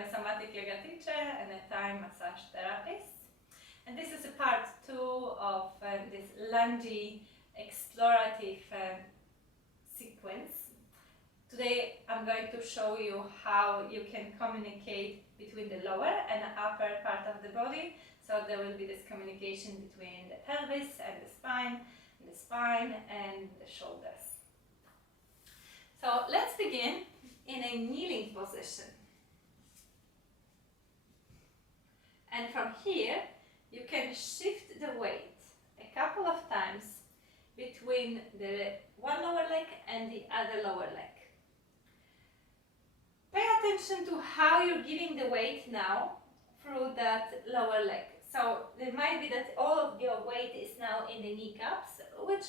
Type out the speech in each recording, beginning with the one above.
I'm a somatic yoga teacher and a Thai massage therapist. And this is a part 2 of this Lungey explorative sequence. Today I'm going to show you how you can communicate between the lower and the upper part of the body. So there will be this communication between the pelvis and the spine and the shoulders. So let's begin in a kneeling position. And from here, you can shift the weight a couple of times between the one lower leg and the other lower leg. Pay attention to how you're giving the weight now through that lower leg. So it might be that all of your weight is now in the kneecaps, which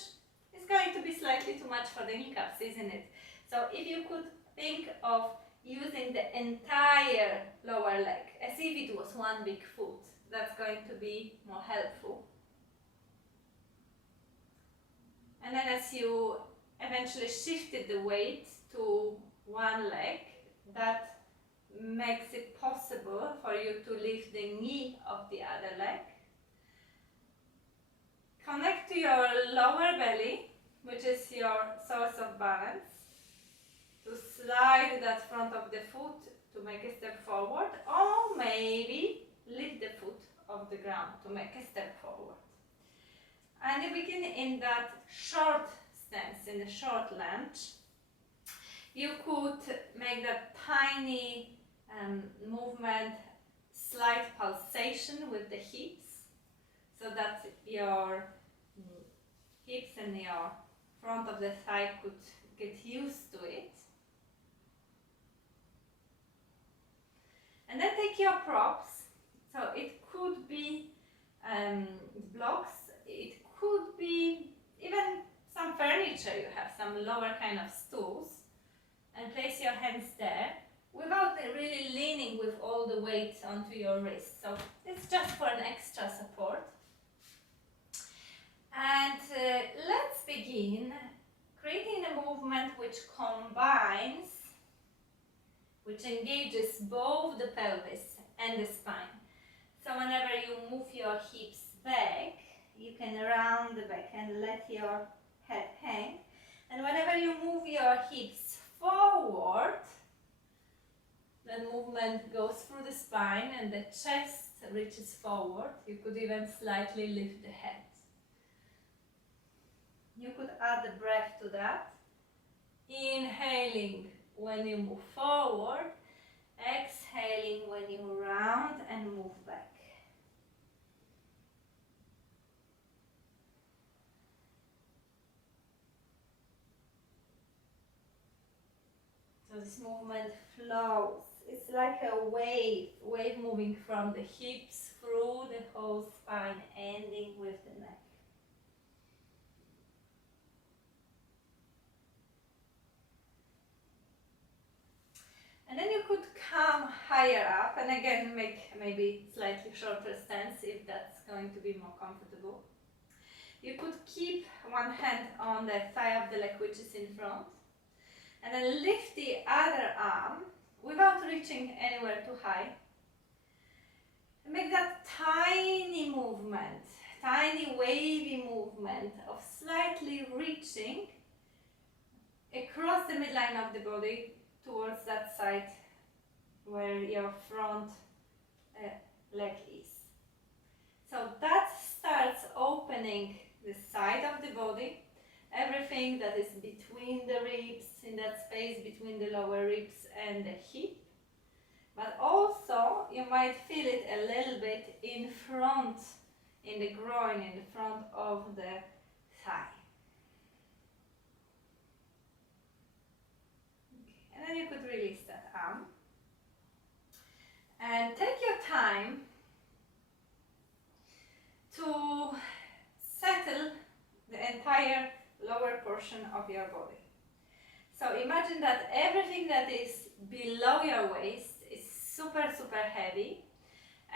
is going to be slightly too much for the kneecaps, isn't it? So if you could think of using the entire lower leg as if it was one big foot, that's going to be more helpful. And then as you eventually shifted the weight to one leg, that makes it possible for you to lift the knee of the other leg. Connect to your lower belly, which is your source of balance. To slide that front of the foot to make a step forward, or maybe lift the foot off the ground to make a step forward. And you begin in that short stance, in the short lunge. You could make that tiny movement, slight pulsation with the hips, so that your hips and your front of the thigh could get used to it. And then take your props, so it could be blocks, it could be even some furniture you have, some lower kind of stools, and place your hands there without really leaning with all the weight onto your wrist. So it's just for an extra support. And let's begin creating a movement which combines, which engages both the pelvis and the spine. So whenever you move your hips back, you can round the back and let your head hang. And whenever you move your hips forward, the movement goes through the spine and the chest reaches forward. You could even slightly lift the head. You could add the breath to that. Inhaling when you move forward, exhaling when you round and move back. So this movement flows. It's like a wave moving from the hips through the whole spine, ending with the neck. And then you could come higher up and again make maybe slightly shorter stance if that's going to be more comfortable. You could keep one hand on the thigh of the leg which is in front, and then lift the other arm without reaching anywhere too high. And make that tiny movement, tiny wavy movement of slightly reaching across the midline of the body towards that side where your front leg is. So that starts opening the side of the body, everything that is between the ribs, in that space between the lower ribs and the hip. But also you might feel it a little bit in front, in the groin, in the front of the thigh. And then you could release that arm. And take your time to settle the entire lower portion of your body. So imagine that everything that is below your waist is super heavy,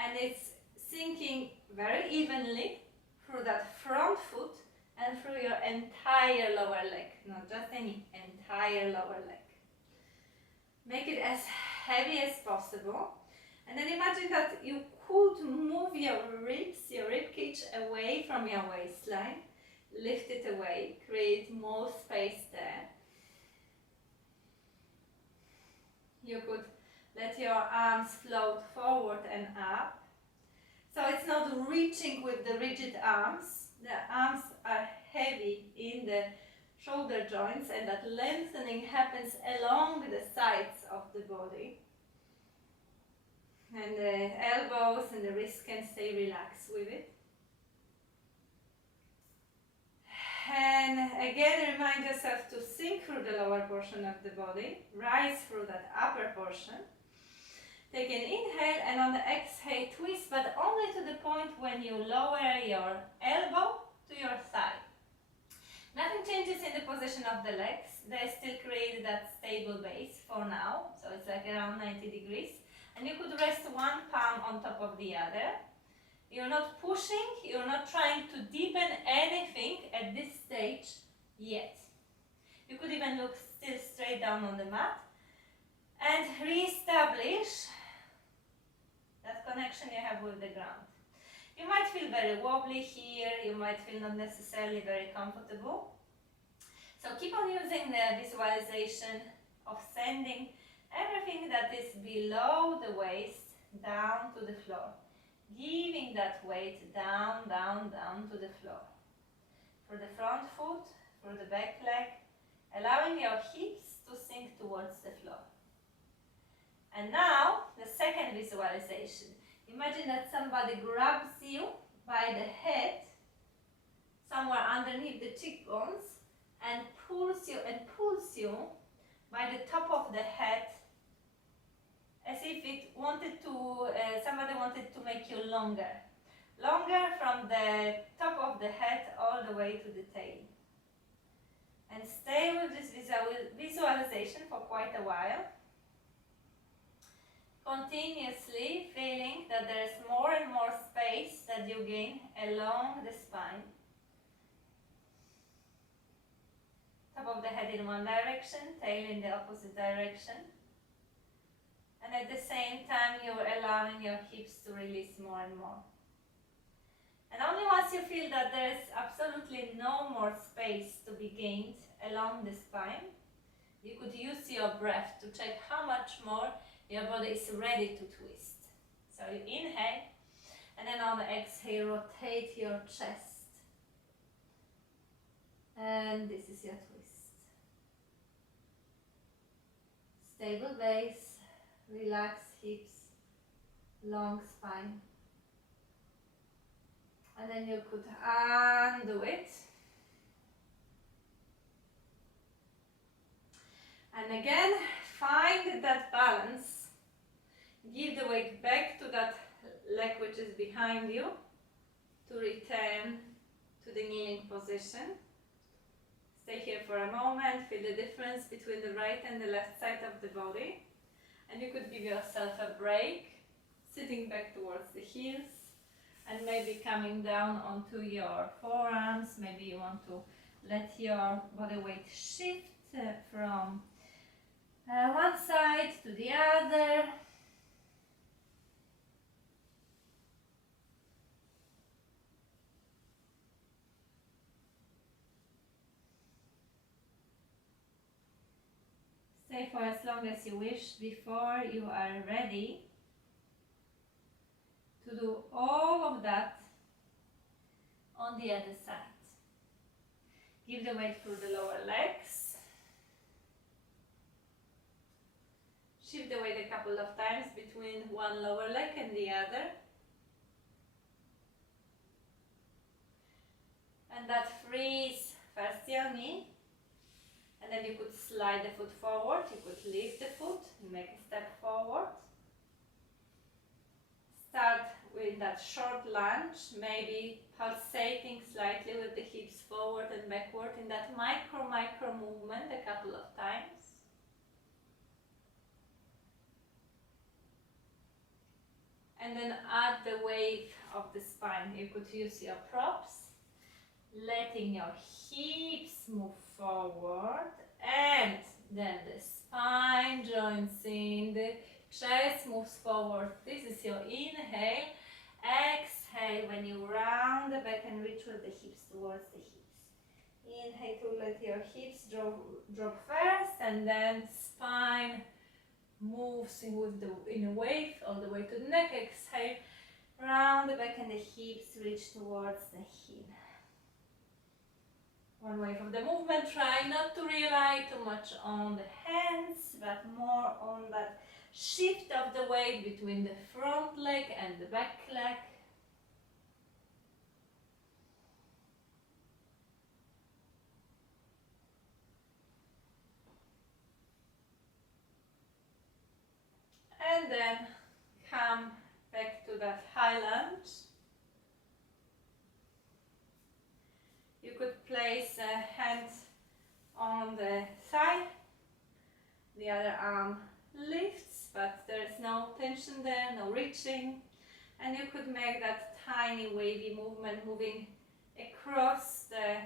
and it's sinking very evenly through that front foot and through your entire lower leg, not just any, entire lower leg. Make it as heavy as possible, And then imagine that you could move your ribs, your rib cage away from your waistline. Lift it away, create more space there. You could let your arms float forward and up. So it's not reaching with the rigid arms. The arms are heavy in the shoulder joints, and that lengthening happens along the sides of the body. And the elbows and the wrists can stay relaxed with it. And again, remind yourself to sink through the lower portion of the body, rise through that upper portion. Take an inhale, and on the exhale, twist, but only to the point when you lower your elbow to your thigh. Nothing changes in the position of the legs. They still create that stable base for now, so it's like around 90 degrees. And you could rest one palm on top of the other. You're not pushing, you're not trying to deepen anything at this stage yet. You could even look still straight down on the mat and re-establish that connection you have with the ground. You might feel very wobbly here, you might feel not necessarily very comfortable. So keep on using the visualization of sending everything that is below the waist down to the floor. Giving that weight down, down, down to the floor. Through the front foot, through the back leg, allowing your hips to sink towards the floor. And now, the second visualization. Imagine that somebody grabs you by the head, somewhere underneath the cheekbones, and pulls you by the top of the head, as if it wanted to, somebody wanted to make you longer. Longer from the top of the head all the way to the tail. And stay with this visualization for quite a while. Continuously feeling that there is more and more space that you gain along the spine. Top of the head in one direction, tail in the opposite direction. And at the same time, you're allowing your hips to release more and more. And only once you feel that there is absolutely no more space to be gained along the spine, you could use your breath to check how much more your body is ready to twist. So you inhale, and then on the exhale, rotate your chest. And this is your twist. Stable base. Relax hips, long spine. And then you could undo it. And again, find that balance. Give the weight back to that leg which is behind you to return to the kneeling position. Stay here for a moment, feel the difference between the right and the left side of the body. And you could give yourself a break, sitting back towards the heels, and maybe coming down onto your forearms. Maybe you want to let your body weight shift from one side to the other. Stay for as long as you wish before you are ready to do all of that on the other side. Give the weight through the lower legs. Shift the weight a couple of times between one lower leg and the other. And that frees first your knee. And then you could slide the foot forward, you could lift the foot, make a step forward. Start with that short lunge, maybe pulsating slightly with the hips forward and backward in that micro movement a couple of times. And then add the wave of the spine. You could use your props, letting your hips move forward, and then the spine joins in, the chest moves forward. This the hips towards the hips. Inhale to let your hips drop first, and then spine moves in a wave all the way to the neck. Exhale, round the back and the hips reach towards the heel. One wave of the movement. Try not to rely too much on the hands, but more on that shift of the weight between the front leg and the back leg. And then come back to that high lunge. You could place a hand on the thigh, the other arm lifts, but there is no tension there, no reaching. And you could make that tiny wavy movement moving across the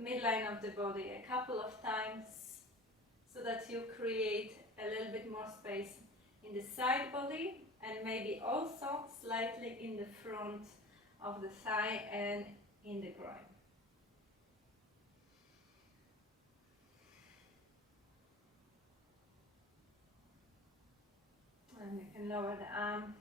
midline of the body a couple of times, so that you create a little bit more space in the side body, and maybe also slightly in the front of the thigh and in the groin. And you can lower the arm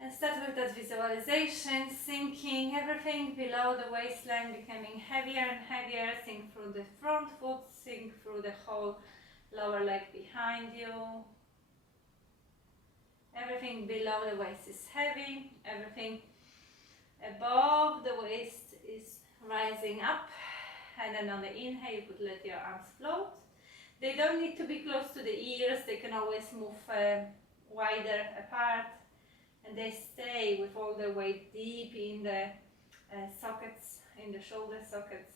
and start with that visualization, sinking everything below the waistline, becoming heavier and heavier. Sink through the front foot, sink through the whole lower leg behind you. Everything below the waist is heavy, everything above the waist is rising up. And then on the inhale, you could let your arms float. They don't need to be close to the ears, they can always move wider apart, and they stay with all their weight deep in the sockets, in the shoulder sockets.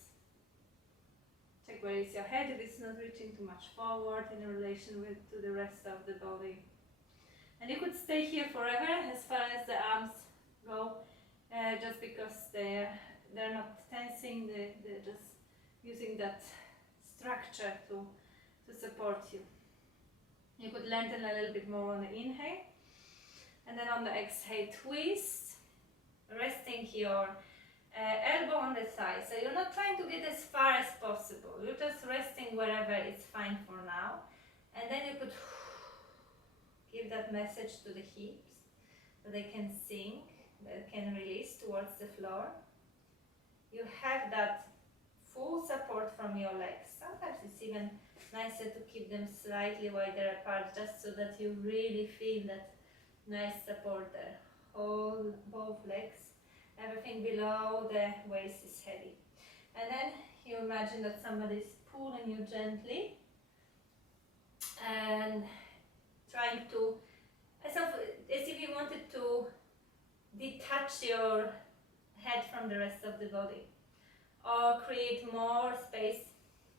Check where is your head, if it's not reaching too much forward in relation to the rest of the body. And you could stay here forever as far as the arms go, just because they're not tensing, they're just using that structure to support you. You could lengthen a little bit more on the inhale, and then on the exhale, twist, resting your elbow on the thigh. So you're not trying to get as far as possible, you're just resting wherever it's fine for now. And then you could give that message to the hips so they can sink, they can release towards the floor. You have that full support from your legs. Sometimes it's even nicer to keep them slightly wider apart, just so that you really feel that nice support there. Hold both legs, everything below the waist is heavy. And then you imagine that somebody is pulling you gently and trying to, as if you wanted to detach your head from the rest of the body, or create more space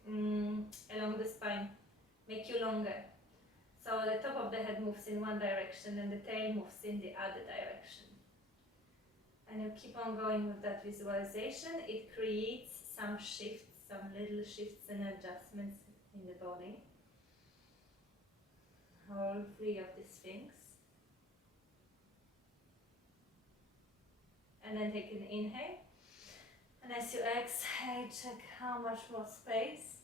along the spine, make you longer. So the top of the head moves in one direction and the tail moves in the other direction. And you keep on going with that visualization. It creates some shifts, some little shifts and adjustments in the body. All three of these things. And then take an inhale. And as you exhale, check how much more space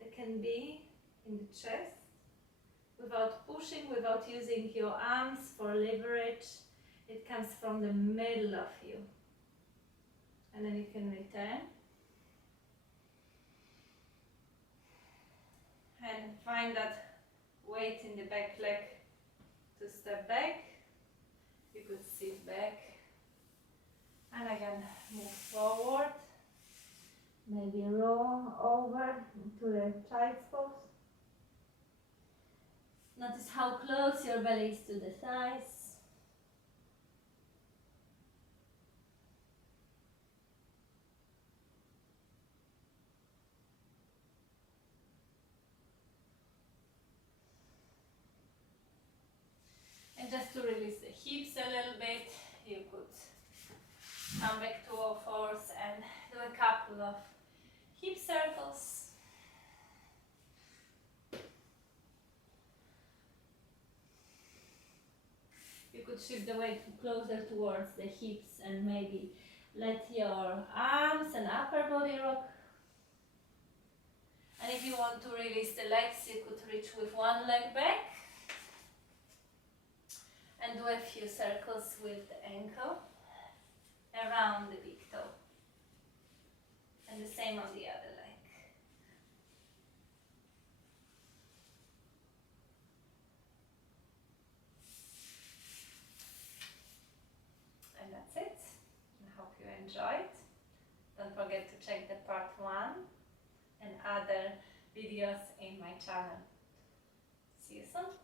there can be in the chest, without pushing, without using your arms for leverage. It comes from the middle of you. And then you can return. And find that weight in the back leg to step back. You could sit back. And again, move forward. Maybe roll over into the child's pose. Notice how close your belly is to the thighs. And just to release the hips a little bit, you could come back to all fours and do a couple of hip circles. You could shift the weight closer towards the hips and maybe Let your arms and upper body rock. And if you want to release the legs, you could reach with one leg back and do a few circles with the ankle around the big toe. And the same on the other leg. And that's it. I hope you enjoyed. Don't forget to check the part 1 and other videos in my channel. See you soon.